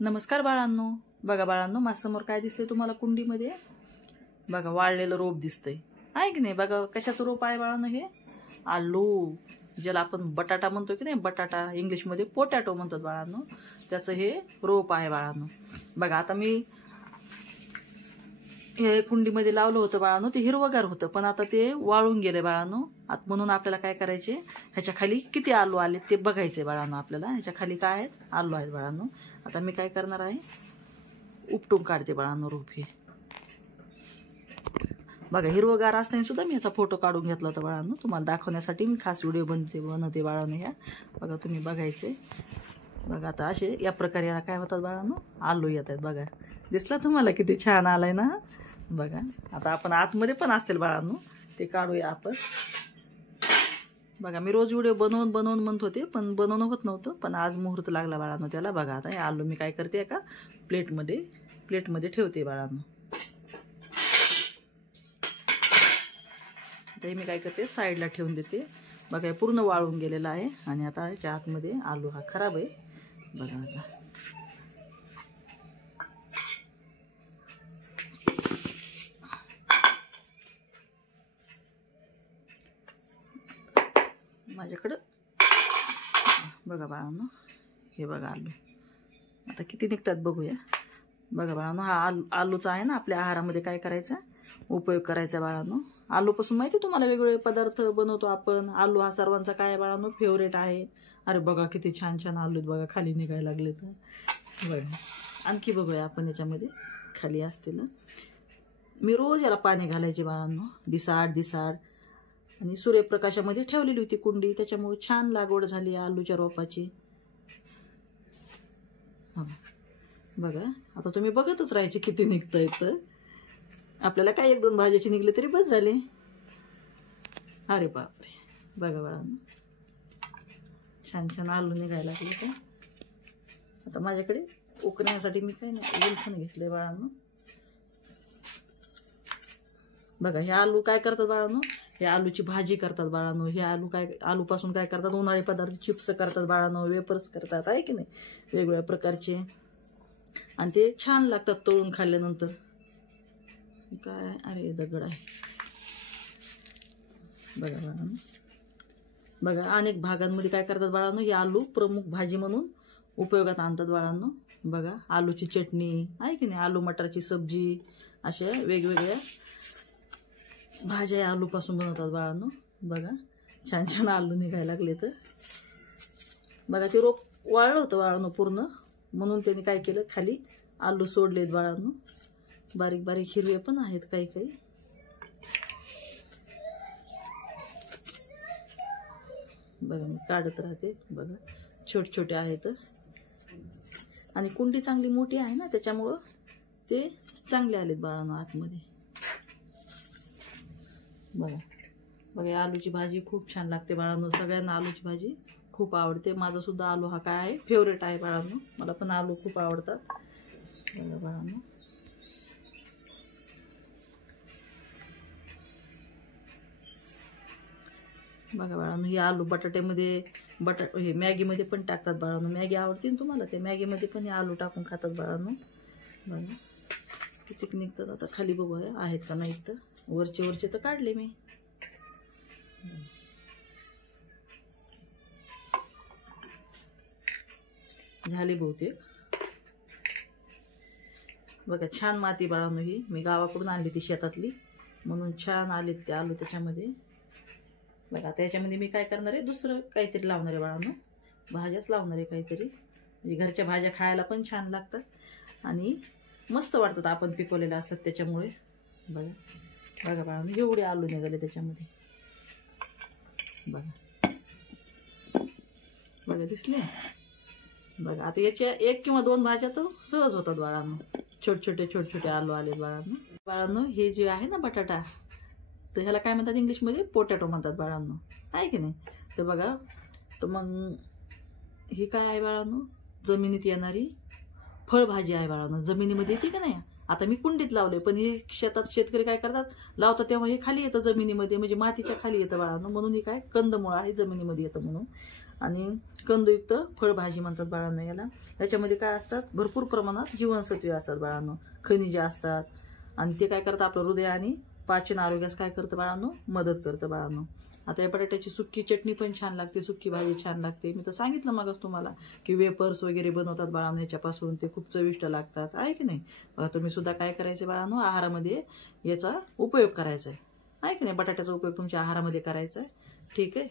नमस्कार बाळांनो, बघा बाळांनो, माझ्यासमोर काय दिसतंय तुम्हाला कुंडीमध्ये? बघा वाळलेलं रोप दिसतंय, आहे की नाही? बघा कशाचं रोप आहे बाळांनो? हे आलू, ज्याला आपण बटाटा म्हणतो की नाही, बटाटा इंग्लिशमध्ये पोटॅटो म्हणतात बाळांनो, त्याचं हे रोप आहे बाळांनो. बघा आता मी हे कुंडीमध्ये लावलं होतं बाळांनो, ते हिरवगार होतं, पण आता ते वाळून गेले बाळांनो. आता म्हणून आपल्याला काय करायचे, ह्याच्या खाली किती आलू आले ते बघायचे बाळांनो. आपल्याला ह्याच्या खाली काय आहेत, आलू आहेत बाळांनो. आता मी काय करणार आहे, उपटून काढते बाळांनो रोप. हे बघा हिरवगार असताना सुद्धा मी याचा फोटो काढून घेतला होता बाळांनो, तुम्हाला दाखवण्यासाठी मी खास व्हिडिओ बनवते बाळांनो. ह्या बघा तुम्ही बघायचे. बघा आता असे या प्रकारे याला काय होतात बाळांनो, आलू येत आहेत. बघा दिसला तुम्हाला किती छान आलाय ना? बघा आता आपण आतमध्ये पण असतील बाळांनो, ते काढूया आपण. बघा मी रोज व्हिडिओ बनवून म्हणत होते, पण बनवणं होत नव्हतं, पण आज मुहूर्त लागला बाळांनो त्याला. बघा आता हे आलू मी काय करते, एका प्लेटमध्ये ठेवते बाळांनो. आता हे मी काय करते, साईडला ठेवून देते. बघा हे पूर्ण वाळून गेलेलं आहे आणि आता ह्याच्या आतमध्ये आलू हा खराब आहे. बघा आता माझ्याकडं बघा बाळांनो, हे बघा आलू आता किती निघतात बघूया. बघा बाळांनो, हा आलूचा आहे ना, आपल्या आहारामध्ये काय करायचा, उपयोग करायचा बाळांनो. आलूपासून माहिती तुम्हाला वेगवेगळे पदार्थ बनवतो आपण. आलू हा सर्वांचा काय बाळांनो, फेवरेट आहे. अरे बघा किती छान छान आलू आहेत, बघा खाली निघायला लागले तर. बघा आणखी बघूया आपण याच्यामध्ये खाली असतील. मी रोज याला पाणी घालायचे बाळांनो, दिसाड आणि सूर्यप्रकाशामध्ये ठेवलेली होती कुंडी, त्याच्यामुळे छान लागवड झाली आलूच्या रोपाची. बघा आता तुम्ही बघतच राहायचे किती निघतंय. तर आपल्याला काय 1-2 भाज्याचे निघले तरी बस झाले. अरे बापरे, बघा बाळांनो छान छान आलू निघायला लागले. का आता माझ्याकडे उकरण्यासाठी मी काय नाही, गुलखण घेतले बाळांनो. बघा हे आलू काय करतात बाळांनो, हे आलूची भाजी करतात बाळांनो. हे आलूपासून काय करतात, उन्हाळी पदार्थ चिप्स करतात बाळांनो, वेपर्स करतात, आहे की नाही, वेगवेगळ्या प्रकारचे. आणि ते छान लागतात तळून खाल्ल्यानंतर. काय अरे दगड आहे. बघा बाळांनो, बघा अनेक भागांमध्ये काय करतात बाळांनो, हे आलू प्रमुख भाजी म्हणून उपयोगात आणतात बाळांनो. बघा आलूची चटणी, आहे की नाही, आलू मटारची सब्जी, अशा वेगवेगळ्या भाज्या आलूपासून बनवतात बाळांनो. बघा छान छान आलू निघायला लागले. तर बघा ते रोप वाळलं होतं बाळांनो पूर्ण, म्हणून त्यांनी काय केलं, खाली आलू सोडलेत बाळांनो. बारीक बारीक हिरवे पण आहेत काही काही. बघा मी काढत राहते. बघा छोटे छोटे आहेत आणि कुंडी चांगली मोठी आहे ना, त्याच्यामुळं ते चांगले आलेत बाळांनो आतमध्ये. बघा आलूची भाजी खूप छान लागते बाळांनो, सगळ्यांना आलूची भाजी खूप आवडते. माझा सुद्धा आलू हा काय आहे, फेवरेट आहे बाळांनो. मला पण आलू खूप आवडतात. बघा बाळांनो, बघा बाळांनो हे आलू बटाट्यामध्ये हे मॅगीमध्ये पण टाकतात बाळांनो. मॅगी आवडते ना तुम्हाला, ते मॅगीमध्ये पण हे आलू टाकून खातात बाळांनो. बघा किती निघतात. आता खाली बघू आहेत का नाही, तर वरचे तर काढले मी. झाली बहुतेक. बघा छान माती बाळांनो, ही मी गावाकडून आणली ती शेतातली, म्हणून छान आलेत ते आलू त्याच्यामध्ये. बघा आता याच्यामध्ये मी काय करणार आहे, दुसरं काहीतरी लावणार आहे बाळांनो, भाज्याच लावणार आहे काहीतरी. म्हणजे घरच्या भाज्या खायला पण छान लागतात आणि मस्त वाटतात आपण पिकवलेल्या असतात त्याच्यामुळे. बघा बाळांनो एवढे आलू निघाले त्याच्यामध्ये. बघा दिसले. बघा आता याच्या 1 किंवा 2 भाज्या तर सहज होतात बाळांनो. छोटे छोटे आलू आले बाळांनो. हे जे आहे ना बटाटा, तर ह्याला काय म्हणतात इंग्लिशमध्ये, पोटॅटो म्हणतात बाळांनो, आहे की नाही. तर बघा तर मग ही काय आहे बाळांनो, जमिनीत येणारी फळभाजी आहे बाळांनो. जमिनीमध्ये येते का नाही. आता मी कुंडीत लावले, पण हे शेतात शेतकरी काय करतात, लावतात तेव्हा हे खाली येतं जमिनीमध्ये, म्हणजे मातीच्या खाली येतं बाळांनो. म्हणून हे काय कंदमुळं आहे, जमिनीमध्ये येतं म्हणून. आणि कंदयुक्त फळभाजी म्हणतात बाळांनो याला. याच्यामध्ये काय असतात, भरपूर प्रमाणात जीवनसत्वे असतात बाळांनो, खनिजे असतात आणि ते काय करतात आपलं हृदय आणि पाचन आरोग्यास काय करतं बाळांनो, मदत करतं बाळांनो. आता या बटाट्याची सुक्की चटणी पण छान लागते, सुक्की भाजी छान लागते. मी तर सांगितलं मगच तुम्हाला की वेपर्स वगैरे बनवतात बाळांनो ह्याच्यापासून, ते खूप चविष्ट लागतात, आहे की नाही. तुम्ही सुद्धा काय करायचं बाळांनो, आहारामध्ये याचा उपयोग करायचा आहे की नाही, बटाट्याचा उपयोग तुमच्या आहारामध्ये करायचा आहे. ठीक आहे.